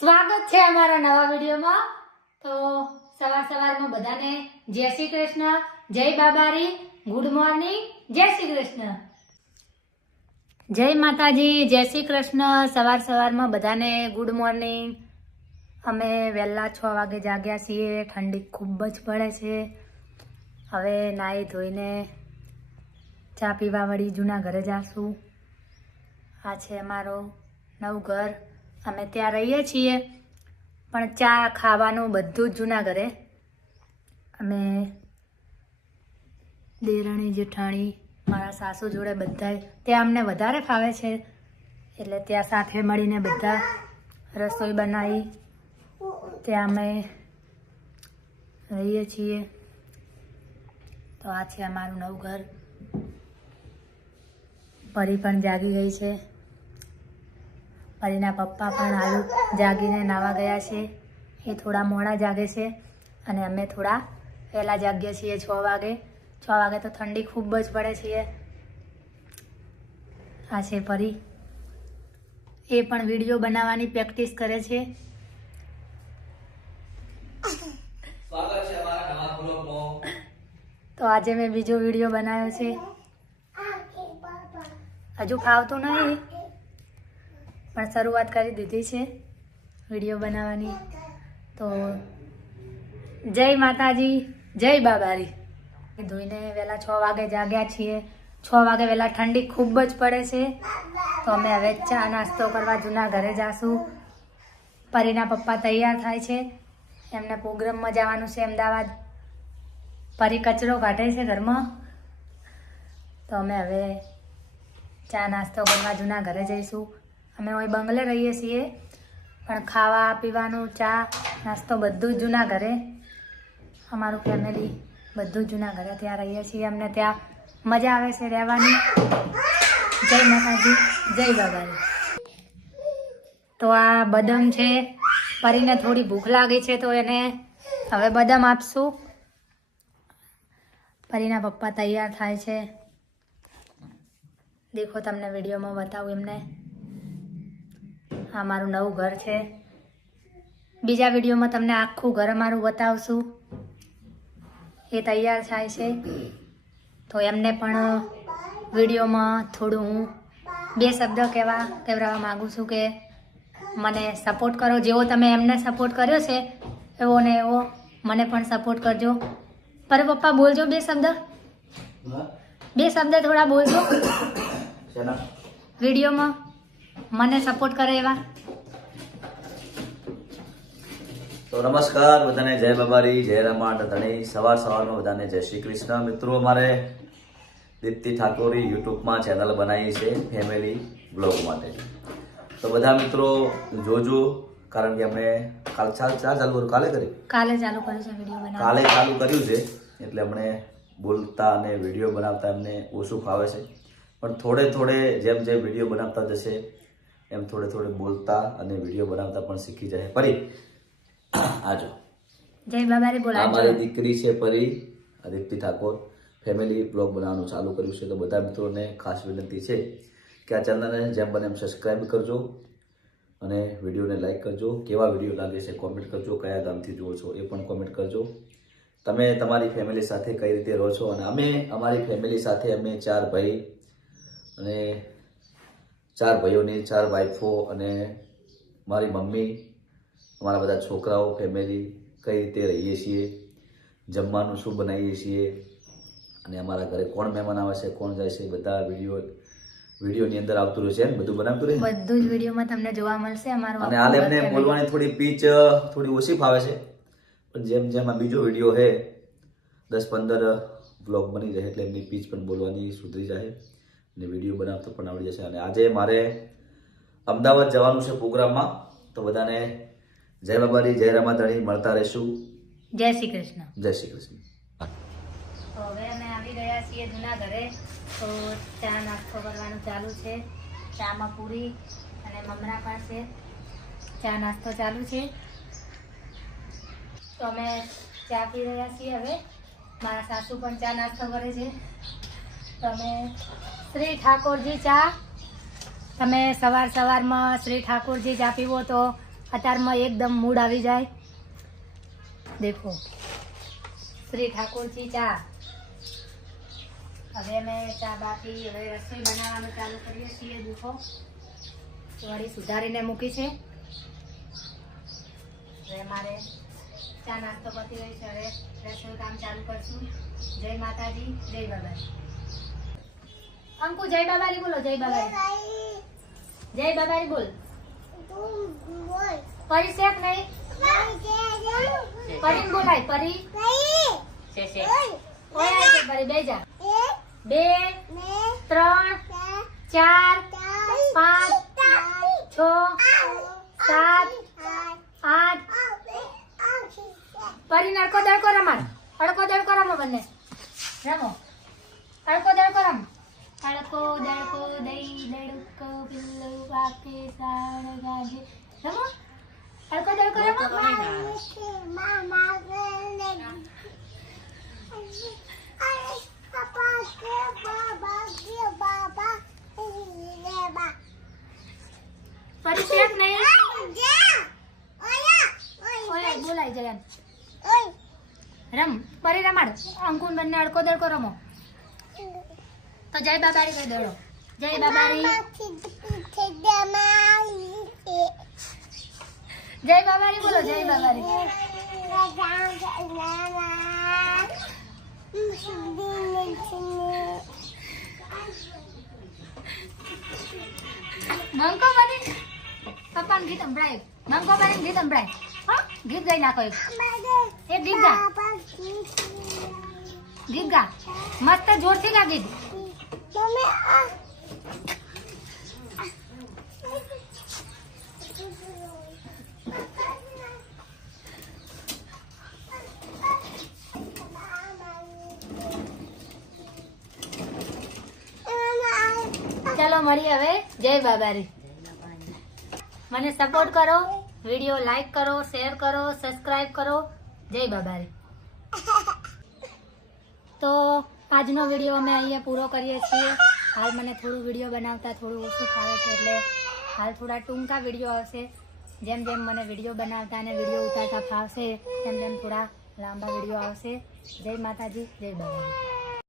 સ્વાગત છે અમારા નવા વિડીયોમાં। તો સવારમાં બધાને જય શ્રી કૃષ્ણ, જય બાબારી, ગુડ મોર્નિંગ, જય શ્રી કૃષ્ણ, જય માતાજી, જય શ્રી કૃષ્ણ। સવારમાં બધાને ગુડ મોર્નિંગ। અમે વહેલા 6 વાગે જાગ્યા છીએ। ઠંડી ખૂબ જ પડે છે। હવે નાહી ધોઈને ચા પીવા વળી જૂના ઘરે જાશું। આ છે અમારો નવું ઘર। અમે ત્યાં રહીએ છીએ પણ ચા ખાવાનું બધું જ જૂના ઘરે। અમે દેરાણી જેઠાણી મારા સાસુ જોડે બધા ત્યાં અમને વધારે ફાવે છે એટલે ત્યાં સાથે મળીને બધા રસોઈ બનાવી ત્યાં અમે રહીએ છીએ। તો આ છે અમારું નવું ઘર। પરી પણ જાગી ગઈ છે। પરીના પપ્પા પણ હાલ જાગીને નાવા ગયા છે। એ થોડા મોડા જાગે છે અને અમે થોડા વહેલા જાગીએ છીએ 6 વાગે। 6 વાગે તો ઠંડી ખૂબ જ પડે છે। આ છે પરી, એ પણ વિડીયો બનાવવાની પ્રેક્ટિસ કરે છે। તો આજે મેં બીજો વિડીયો બનાવ્યો છે। હજુ ફાવતું નહીં પણ શરૂઆત કરી દીધી છે વિડીયો બનાવવાની। તો જય માતાજી, જય બાબારી। ધોઈને વહેલા 6 વાગે જાગ્યા છીએ। 6 વાગે વહેલા ઠંડી ખૂબ જ પડે છે તો અમે હવે ચા નાસ્તો કરવા જૂના ઘરે જાશું। પરીના પપ્પા તૈયાર થાય છે, એમને પ્રોગ્રામમાં જવાનું છે અમદાવાદ। પરી કચરો કાઢે છે ઘરમાં તો અમે હવે ચા નાસ્તો કરવા જૂના ઘરે જઈશું। અમે અહીં બંગલે રહીએ છીએ પણ ખાવા પીવાનું ચા નાસ્તો બધું જ જૂના ઘરે। અમારું ફેમિલી બધું જ જૂના ઘરે ત્યાં રહીએ છીએ। અમને ત્યાં મજા આવે છે રહેવાની। જય માતાજી, જય બાબાજી। તો આ બદામ છે, પરીને થોડી ભૂખ લાગી છે તો એને હવે બદામ આપશું। પરીના પપ્પા તૈયાર થાય છે, દેખો તમને વિડીયોમાં બતાવું એમને। આ મારું નવું ઘર છે। બીજા વિડીયોમાં તમને આખું ઘર અમારું બતાવશું। એ તૈયાર થાય છે તો એમને પણ વિડીયોમાં થોડું હું 2 શબ્દ કહેવા માગું છું કે મને સપોર્ટ કરો। જેવો તમે એમને સપોર્ટ કર્યો છે એવો ને એવો મને પણ સપોર્ટ કરજો। પર પપ્પા બોલજો 2 શબ્દ, 2 શબ્દ થોડા બોલજો વિડીયોમાં મને સપોર્ટ કરે એવા। તો નમસ્કાર બધાને, જય બાબારી, જય રમા ધણી। સવારમાં બધાને જય શ્રી કૃષ્ણ। મિત્રો, અમારે દીપ્તિ ઠાકોરી યુટ્યુબમાં ચેનલ બનાવી છે ફેમિલી બ્લોગ માટે। તો બધા મિત્રો જોજો, કારણ કે અમે કાલે ચાલુ કર્યું છે વિડીયો બનાવવાનું। કાલે ચાલુ કર્યું છે એટલે અમને બોલતા અને વિડીયો બનાવતા એમને ઓછું ફાવે છે પણ થોડે જેમ વિડીયો બનાવતા જશે એમ થોડે બોલતા અને વિડીયો બનાવતા પણ શીખી જાય। પરી આજો, જય બાબારી બોલાજો। અમારી દીકરી છે પરી દીપ્તિ ઠાકોર, ફેમિલી બ્લોગ બનાવવાનું ચાલુ કર્યું છે। તો બધા મિત્રોને ખાસ વિનંતી છે કે આ ચેનલને જેમ બને એમ સબસ્ક્રાઈબ કરજો અને વિડીયોને લાઈક કરજો। કેવા વિડીયો લાગે છે કોમેન્ટ કરજો, કયા ગામથી જુઓ છો એ પણ કોમેન્ટ કરજો। તમે તમારી ફેમિલી સાથે કઈ રીતે રહો છો અને અમે અમારી ફેમિલી સાથે અમે 4 ભાઈ અને 4 ભાઈઓની 4 વાઈફો અને મારી મમ્મી, અમારા બધા છોકરાઓ ફેમિલી કઈ રીતે રહીએ છીએ, જમવાનું શું બનાવીએ છીએ અને અમારા ઘરે કોણ મહેમાન આવે છે, કોણ જાય છે, બધા વિડીયોની અંદર આવતું રહેશે। બધું બનાવતું રહે, બધું જ વિડીયોમાં તમને જોવા મળશે અમારું। અને હાલ એમને બોલવાની થોડી પીચ થોડી ઓછી ફાવે છે પણ જેમ આ બીજો વિડીયો છે 10-15 બ્લોગ બની જાય એટલે એમની પીચ પણ બોલવાની સુધરી જાય અને વિડીયો બનાવતો પણ આવડી જશે। અને આજે મારે અમદાવાદ જવાનું છે પ્રોગ્રામમાં। તો બધાને જય બાબારી, જય રમાધણી, મળતા રહેશું। જય શ્રી કૃષ્ણ, જય શ્રી કૃષ્ણ। તો હવે અમે આવી ગયા છીએ જૂના ઘરે। તો ચા નાસ્તો કરવાનું ચાલુ છે। ચામાં પૂરી અને મમરા પાસે ચા નાસ્તો ચાલુ છે। તો અમે ચા પી રહ્યા છીએ। હવે મારા સાસુ પણ ચા નાસ્તો કરે છે। તો અમે શ્રી ઠાકોરજી ચા, તમે સવારમાં શ્રી ઠાકોરજી ચા પીવો તો અત્યારમાં એકદમ મૂડ આવી જાય. દેખો શ્રી ઠાકોરજી ચા. હવે અમે ચા બાકી હવે રસોઈ બનાવવાનું ચાલુ કરીએ છીએ. દેખો વળી સુધારીને મૂકી છે. હવે મારે ચા નાસ્તો પતી ગઈ છે. હવે રસોઈ કામ ચાલુ કરશું. જય માતાજી, જય બાબાજી. અંકુ જય બાબારી બોલો. જય બાબારી, જય બાબારી બોલ. પરી શેક નહીં, પરી બોલાય. પરી ઓય છે. પરી બે જા. 2 3 4 5 6 7 8. પરી અડકો દડકો રમાડ. અડકો દડકો રમો બંને. રમો અડકો દડકો રમ. અડકો દડકો દઈ દડકો પિલ્લુ પાકે સાણ ગાજે. રમો અડકો દડકો રમો. પરી શેક નહીં. ઓય બોલાય જયન. રમ પરી રમાડ. અંકુન બંને અડકો દડકો રમો. તો જય બાબારી કહી દડો. જય બાબારી, જય બાબારી બોલો. જય બાબારી. મંકો બની પપ્પાને ગીત સંભળાય. મંકો બની ગીત સંભળાય. હા ગીત ગાઈ નાખો. એક ગીત ગા. ગીત ગા મસ્ત જોરથી ગા ગીત. ચાલો મળીએ હવે. જય બાબારી. મને સપોર્ટ કરો. વિડીયો લાઈક કરો, શેર કરો, સબસ્ક્રાઇબ કરો. જય બાબારી. તો આજનો વિડીયો અમે અહીંયા પૂરો કરીએ છીએ. હાલ મને થોડું વિડીયો બનાવતા થોડું ઓછું ફાવે છે એટલે હાલ થોડા ટૂંકા વિડીયો આવશે. જેમ જેમ મને વિડીયો બનાવતા અને વિડીયો ઉતારતા ફાવશે તેમ તેમ થોડા લાંબા વિડીયો આવશે. જય માતાજી, જય બાબારી.